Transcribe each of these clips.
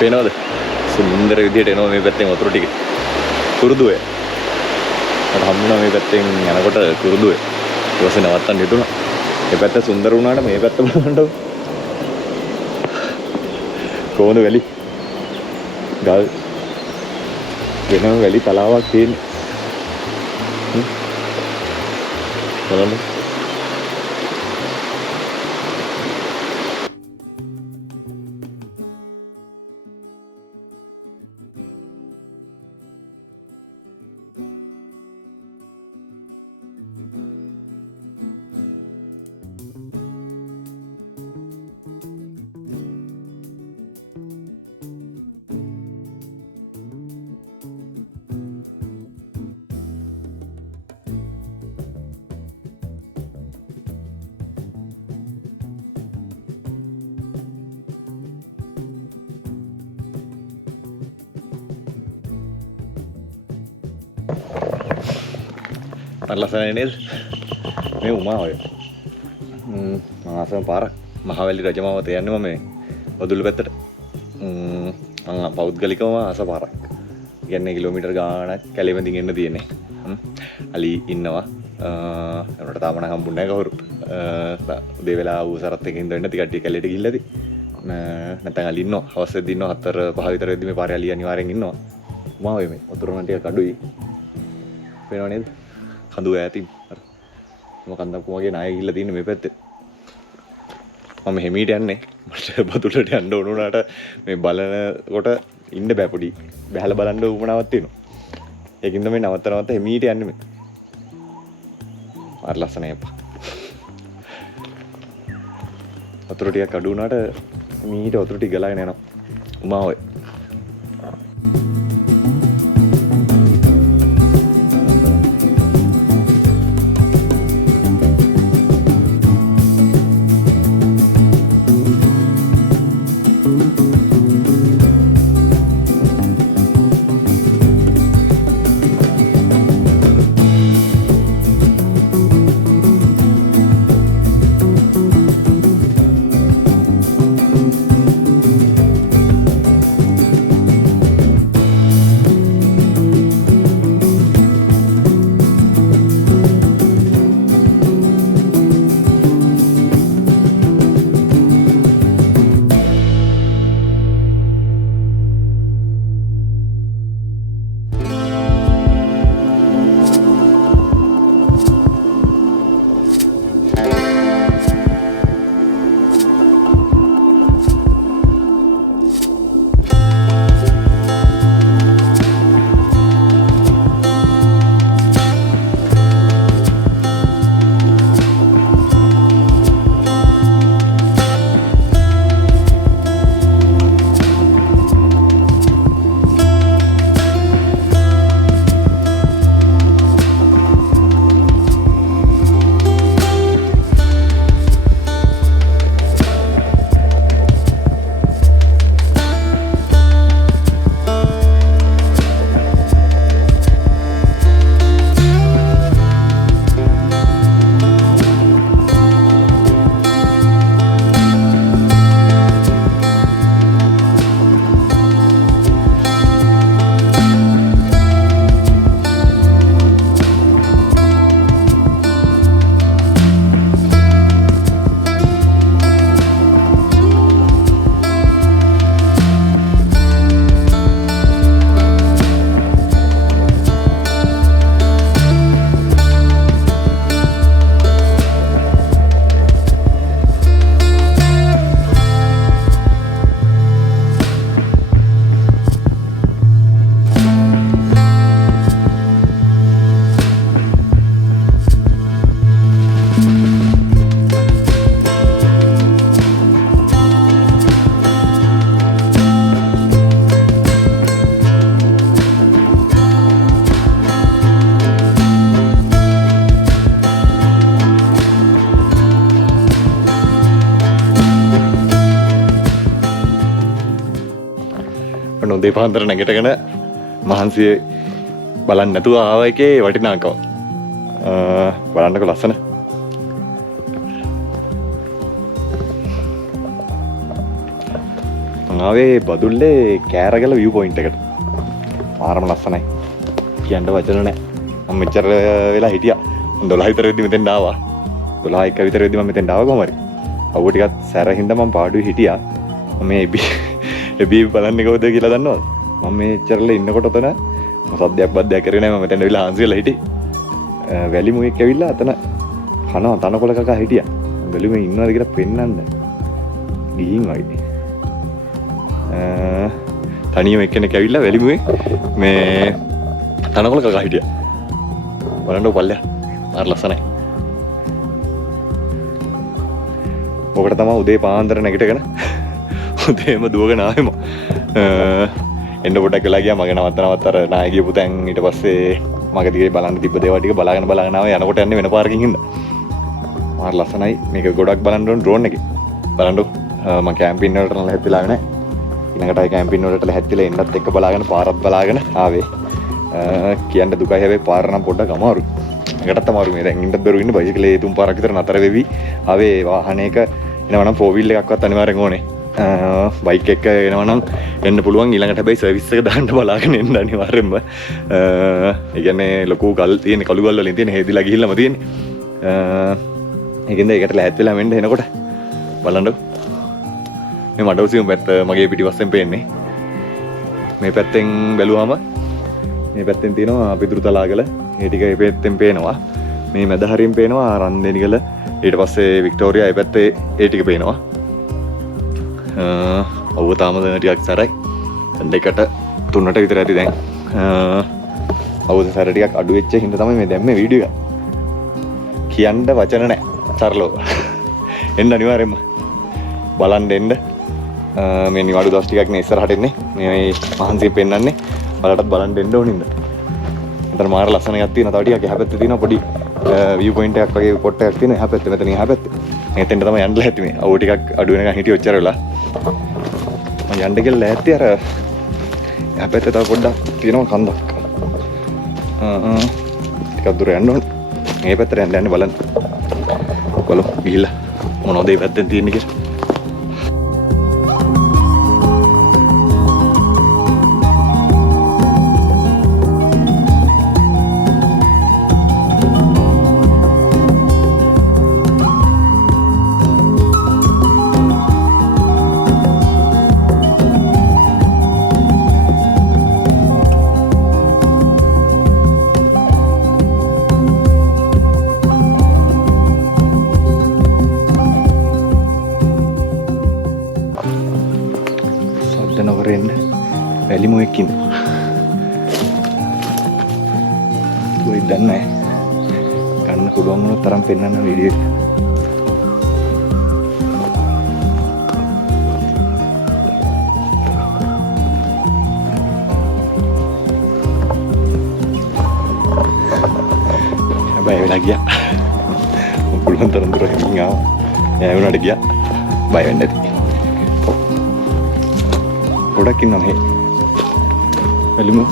පේනවද? සුන්දර විදියට එනවා මේ පැත්තෙන් වතුර ටික. කුරුදුවේ. මට හම්බුණා මේ පැත්තෙන් යනකොට කුරුදුවේ. ඊට පස්සේ නවත්තන්න හිතුණා. මේ පැත්ත සුන්දර වුණාට මේ පැත්ත බලන්නකො. කොහොමද වැලි? ගල් වෙනම වැලි තලාවක් තියෙන්නේ. බලන්න. ලස්සනයි නේද? මේ උමා ඔය. ආසම පාරක් මහවැලි රජමාවත යන්නේ මම මේ වදුල්ල පැත්තට. මම පෞද්ගලිකවම ආස පාරක්. කියන්නේ කිලෝමීටර් ගාණක් කැලේමෙන් එන්න තියෙන්නේ. අලි ඉන්නවා. ඒකට තාම නම් හම්බුන්නේ නැහැ කවුරු. උදේ වෙලා ඌ සරත් එකකින් ඉඳන් ඉන්න ටිකට්ටිය කැලේට ගිහිල්ලාදී. නැත්නම් අලි ඉන්නවා. හවස් වෙද්දි ඉන්නවා 4 5 විතර වෙද්දි මේ පාරේ අලි අනිවාර්යෙන් ඉන්නවා. උමා ඔය මේ වතුර නම් ටිකක් අඩුයි. පේනව නේද? කඳු ඈතින් අර මොකන්දක් වගේ ණය ගිහිල්ලා තින්නේ මේ පැත්තේ. මම හිමීට යන්නේ. මට බතුලට යන්න ඕන උනාට මේ බලනකොට ඉන්න බෑ පොඩි. බහැලා බලන්න උවමනාවක් තියෙනවා. ඒකින්ද මේ නවත්ත හිමීට යන්නේ මේ. අර ලස්සනයි අප්පා. වතුර ටිකක් අඩු වුණාට හිමීට වතුර ටික ගලාගෙන යනවා. උමා ඔය. උදේ පාන්දර නැගිටගෙන මහන්සිය බලන්න නැතුව ආව එකේ වටිනාකම බලන්නකො ලස්සන. මං ආවේ බදුල්ලේ කෑරගල view point එකට. මාරම ලස්සනයි. කියන්න වචන නැහැ. මම මෙච්චර වෙලා හිටියා. 12 විතර වෙද්දි මෙතෙන් ආවා. 12 1 විතර වෙද්දි මම මෙතෙන් ආවා කොහමද? අවුව ටිකක් සැරින්ද මම පාඩුවේ හිටියා. මම මේ එබි බලන්නේ කොහොමද කියලා දන්නවද? මම මේ ඉච්චරල ඉන්නකොට උතන සද්දයක් බද්දයක් කරේ නැහැ. මම මෙතෙන් ඇවිල්ලා හාන්සි වෙලා හිටියේ. වැලි මුවෙක් ඇවිල්ලා අතන කනවා තනකොළ කකා හිටියා. වැලි මුවෙ ඉන්නවද කියලා පෙන්නන්න. ගිහින් වයිනේ. තනියම එක්කෙනෙක් ඇවිල්ලා වැලි මුවෙ මේ තනකොළ කකා හිටියා. බලන්න පල්ලෙහා. මාර ලස්සනයි. ඔකට තමයි උදේ පාන්දර නැගිටගෙන උදේම දුවගෙන ආවෙම. එන්න පොඩක් වෙලා ගියා මගේ නවත්තර නාය ගියපු තැන් ඊට පස්සේ මගේ දිගේ බලන්න තිබ්බ දේවල් ටික බලාගෙන ආවේ යනකොට යන්නේ වෙන පාරකින් හින්දා. මාර ලස්සනයි. මේක ගොඩක් බලන්න ඕන ඩ්‍රෝන් එකේ. බලන්න මම කැම්පින් වලට නම් ලැහැත්තිලා නැහැ. ඊළඟට ආයි කැම්පින් වලට ලැහැත්තිලා එන්නත් එක්ක බලාගෙන පාරත් බලාගෙන ආවේ. කියන්න දුකයි හැබැයි පාර නම් පොඩ්ඩක් අමාරුයි. ඒකටත් අමාරු මේ දැන් ඉන්නත් බැරුව ඉන්න බයිසිකලේ 3 පාරක් විතර නතර වෙවි. ආවේ වාහනයක එනවනම් 4 wheel එකක්වත් අනිවාර්යෙන් ඕනේ. බයික් එක එනවනම් එන්න පුළුවන්. ඊළඟට හැබැයි සර්විස් එක දාන්න බලාගෙන එන්න අනිවාර්යෙන්ම. ඒ කියන්නේ ලොකු ගල් තියෙන කළු ගල් වලින් තියෙන හේදිලා ගිහිල්ලාම තියෙන්නේ. ඒකෙන්ද ඒකට ලෑත් වෙලා මෙන්න එනකොට බලන්නකො. මේ මඩවසියුම් පැත්ත මගේ පිටිපස්සෙන් පේන්නේ. මේ පැත්තෙන් බැලුවාම මේ පැත්තෙන් තියෙනවා පිදුරුතලාගල. ඒ ටික මේ පැත්තෙන් පේනවා. මේ මැද හරියෙන් පේනවා රන්දෙනිගල. ඊට පස්සේ වික්ටෝරියා ඒ පැත්තේ ඒ ටික පේනවා. ඔව් තාම ටිකක් සැරයි. දෙකට තුනට විතර ඇති දැන්. අවුද සැර ටිකක් අඩු වෙච්ච හින්දා තමයි මේ දැන් මේ වීඩියෝ එක. කියන්න වචන නැහැ. සරලව. එන්න අනිවාර්යෙන්ම බලන්න එන්න. මේ නිවාඩු දවස් ටිකක් නේ ඉස්සරහට එන්නේ. මේ මහන්සියෙන් පෙන්නන්නේ. බලටත් බලන්න එන්න ඕනින්ද. මෙතන මාර ලස්සන එකක් තියෙනවා. තව ටිකක් එහා පැත්තේ තියෙනවා පොඩි view point එකක් වගේ කොටයක් තියෙනවා. එහා පැත්තේ මෙතන එහා පැත්තේ. එතෙන්ට තමයි යන්න ලැහැත්ති මේ. අවුව ටිකක් අඩු වෙනකන් හිටිය ඔච්චර වෙලා. මම යන්න කියලා ලැහැත්ති අර එහා පැත්තේ තව පොඩ්ඩක් තියෙනවා කන්දක්. ටිකක් දුර යන්න ඕනේ. මේ පැත්තට යන්න බලන්න. බලමු ගිහිල්ලා මොනවද මේ පැත්තෙන් තියෙන්නේ කියලා. වැලි මුවෙක් ඉන්නවා. ඔය දන්නේ ගන්න පුළුවන් වුණොත් තරම් පෙන්වන්න වීඩියෝ එක. හැබැයි වෙලා ගියා. පුළුවන් තරම් දුර හැමින් ආවා. එයා වුණාට ගියා. බය වෙන්න ඇති. ගොඩක් ඉන්නවා මේ. Elimu.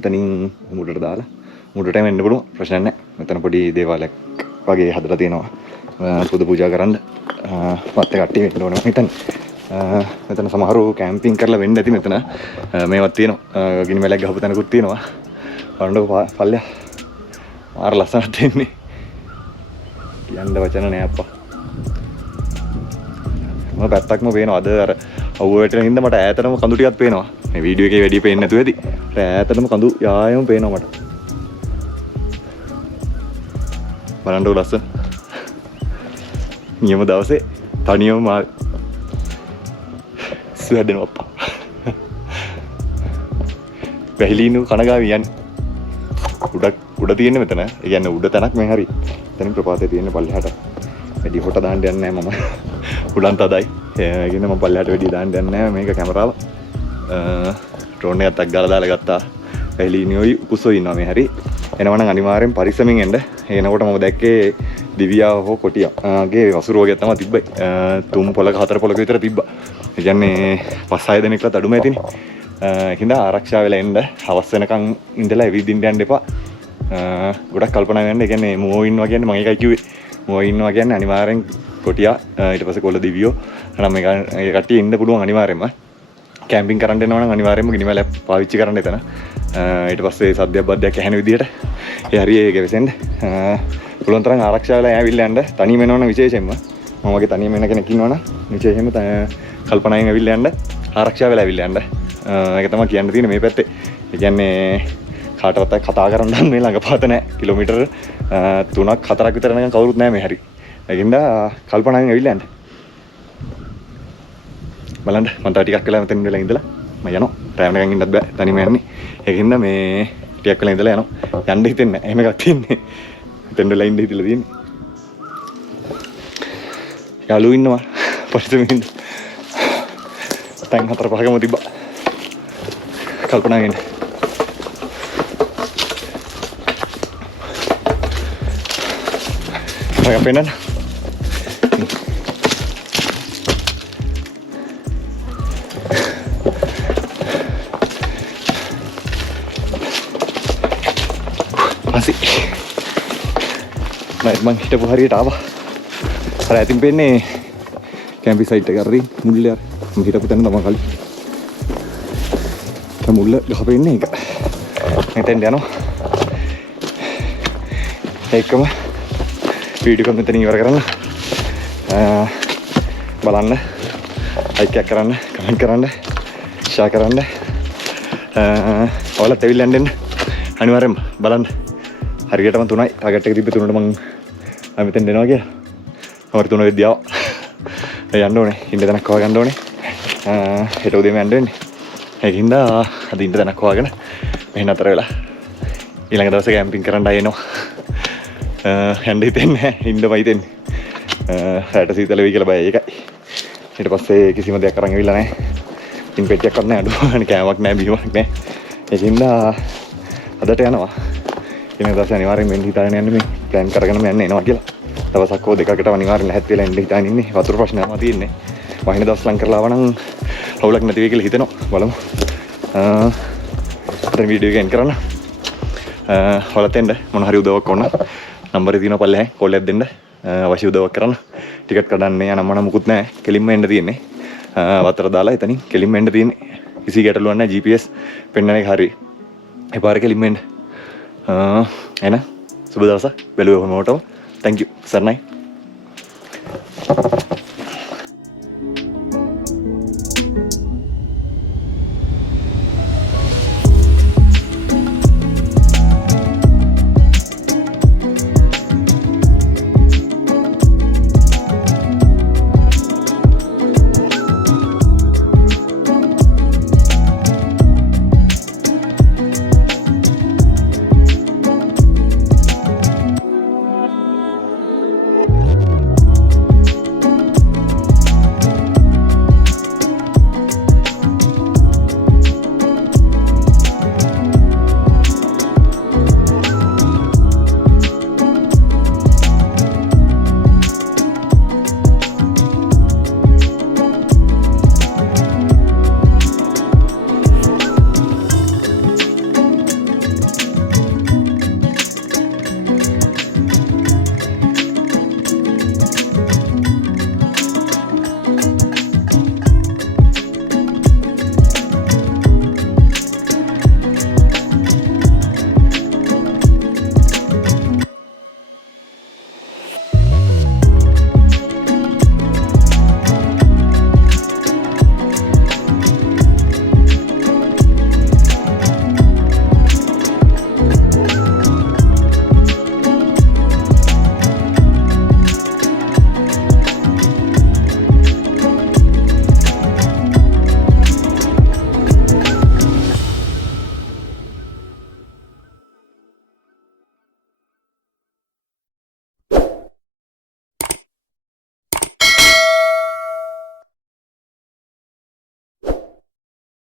මෙතනින් මුඩට දාලා මුඩටම එන්න පුළුවන් ප්‍රශ්නයක් නැහැ. මෙතන පොඩි දේවාලයක් වගේ හදලා තියෙනවා පුද පූජා කරන්න. පස්සේ කට්ටිය වෙන්න ඕන මම හිතන්නේ. මෙතන සමහරව කැම්පින් කරලා වෙන්න ඇති මෙතන. මේවත් තියෙනවා. ගිනි මැලක් ගහපු තැනකුත් තියෙනවා. බලන්නකො පල්ලෙහා. මාර ලස්සනක් දෙන්නේ. කියන්න වචන නෑ අප්පා. මම පැත්තක්ම පේනවා. අද අර අවුවට හින්දා මට ඈතටම කඳු ටිකක් පේනවා. මේ වීඩියෝ එකේ වැඩි පේන්නේ නැතුව ඇති. ඈතටම කඳු යායම පේනවා මට. බලන්නකො ලස්සන. නියම දවසේ තනියම මා සුවදෙනවා අප්පා. වැහිලිනු කනගාවි යන්නේ. උඩ තියෙන්නේ මෙතන. ඒ කියන්නේ උඩ තැනක් මේ හරි. එතනින් ප්‍රපාතේ තියෙන්නේ පල්ලෙහාට. වැඩි හොට දාන්න යන්නේ නැහැ මම. උඩන් තදයි. ඒ කියන්නේ මම පල්ලෙහාට වැඩි දාන්න යන්නේ නැහැ. මේක කැමරාව. ඩ්‍රෝන් එකක් අත්ගාලා දාලා ගත්තා. වැහිලිනියෝයි කුසෝ ඉන්නවා මේ හරි. එනවනම් අනිවාර්යෙන් පරිස්සමින් එන්න. එනකොට මම දැක්කේ දිවියා හෝ කොටියාගේ වසුරු වගේ තමයි තිබ්බයි. 3 පොලක 4 පොලක විතර තිබ්බා. ඒ කියන්නේ 5-6 දෙනෙක්වත් අඩුම ඇතිනේ. ඒකින්ද ආරක්ෂා වෙලා එන්න. හවස් වෙනකන් ඉඳලා එවිදින්න යන්න එපා. ගොඩක් කල්පනා කරන්න. ඒ කියන්නේ මුවෝ ඉන්නවා කියන්නේ මම ඒකයි කිව්වේ. මුවෝ ඉන්නවා කියන්නේ අනිවාර්යෙන් කොටියා ඊට පස්සේ කොළ දිවියෝ. නම් මේ කට්ටිය ඉන්න පුළුවන් අනිවාර්යෙන්ම. කැම්පින් කරන්න එනවා නම් අනිවාර්යෙන්ම ගිනි මැල පාවිච්චි කරන්න එතන. ඊට පස්සේ සද්දයක් බද්දයක් ඇහෙන විදියට ඒ හරිය ඒක වෙසෙන්න. පුළුවන් තරම් ආරක්ෂා වෙලා ඇවිල්ලා යන්න. තනියම එනවනම් විශේෂයෙන්ම මම වගේ තනියම එන කෙනෙක් ඉන්නවනම් විශේෂයෙන්ම කල්පනායෙන් ඇවිල්ලා යන්න. ආරක්ෂා වෙලා ඇවිල්ලා යන්න. ඒක තමයි කියන්න තියෙන්නේ මේ පැත්තේ. ඒ කියන්නේ කාටවත් කතා කරන්න මේ ළඟපාත නැහැ. කිලෝමීටර් 3ක් 4ක් විතර යනකම් කවුරුත් නැහැ මේ හරි. ඒකින්ද කල්පනායෙන් ඇවිල්ලා යන්න. බලන්න මම තා ටිකක් වෙලා මෙතන ඉඳලා මම යනවා. ටයිම් එකකින් ඉන්නත් බෑ. තනියම යන්නේ. ඒකින්ද මේ ටිකක් වෙලා ඉඳලා යනවා. යන්න හිතෙන්නේ නැහැ. එහෙම එකක් තියෙන්නේ. මෙතන වෙලා ඉන්න හිතලා තියෙන්නේ. යාළුවෝ ඉන්නවා. පරිස්සමින්. තැන් 4-5කම තිබ්බා. කල්පනා වෙන්න. Agak penan. Masih. Nah, emang hidup hari apa? Saya timpen nih. Camping site kari mulia. Hidup kita pertama kali. Mulia gak apa ini kak? Ngeten dia no. Ekam. Video එක මෙතන ඉවර කරන්න. බලන්න, ලයික් එකක් කරන්න, කමෙන්ට් කරන්න, share කරන්න. ඔයාලත් ඇවිල්ලා යන්න අනිවාර්යෙන්ම බලන්න. හරියටම 3යි. ටාගට් එක තිබ්බේ 3ට මම මෙතෙන් දෙනවා කියලා. හවර 3 වෙද්දී ආවා. යන්න ඕනේ. ඉන්න තැනක් හොයාගන්න ඕනේ. හෙට උදේම යන්න වෙන්නේ. ඒකින්ද අද ඉන්න තැනක් හොයාගෙන මෙහෙ නතර වෙලා ඊළඟ දවසේ කැම්පින් කරන්න ආයෙනවා. යන්න හිතෙන්නේ නැහැ. ඉන්නම හිතෙන්නේ. රැට සීතල වෙයි කියලා බයයි ඒකයි. ඊට පස්සේ කිසිම දෙයක් අරන් ඇවිල්ලා නැහැ. ඉතින් පෙට්ටියක්වත් නැහැ අඩුවනේ. කෑමක් නැහැ බීමක් නැහැ. ඒකින්ද අදට යනවා. ඊළඟ දවසේ අනිවාර්යෙන් මෙන්න හිතාගෙන යන්නේ මේ ප්ලෑන් කරගෙන යන්න එනවා කියලා. දවසක් හෝ දෙකකට අනිවාර්යෙන් ලැහත් වෙලා ඉන්න හිතාගෙන ඉන්නේ. වතුර ප්‍රශ්නයක්ම තියෙන්නේ. වහින දවස් ලං කරලා ආවනම් අවුලක් නැති වෙයි කියලා හිතෙනවා. බලමු. දැන් වීඩියෝ එක එන්ඩ් කරන්න. ඔයාලට එන්න මොන හරි උදව්වක් ඕන නම්බරේ තියෙනවා පල්ලෙහාන් කෝල් එකක් දෙන්න. අවශ්‍ය උදව්වක් කරන්න. ටිකට් කඩන්න යනම නම් මුකුත් නැහැ. කෙලින්ම එන්න තියෙන්නේ. වතර දාලා එතනින් කෙලින්ම එන්න තියෙන්නේ. කිසි ගැටලුවක් නැහැ. GPS පෙන්නන එක හරි. ඒ පාර කෙලින්ම එන්න. එන සුබ දවසක්. බැලුවේ හැමෝටම. Thank you. සර්ණයි.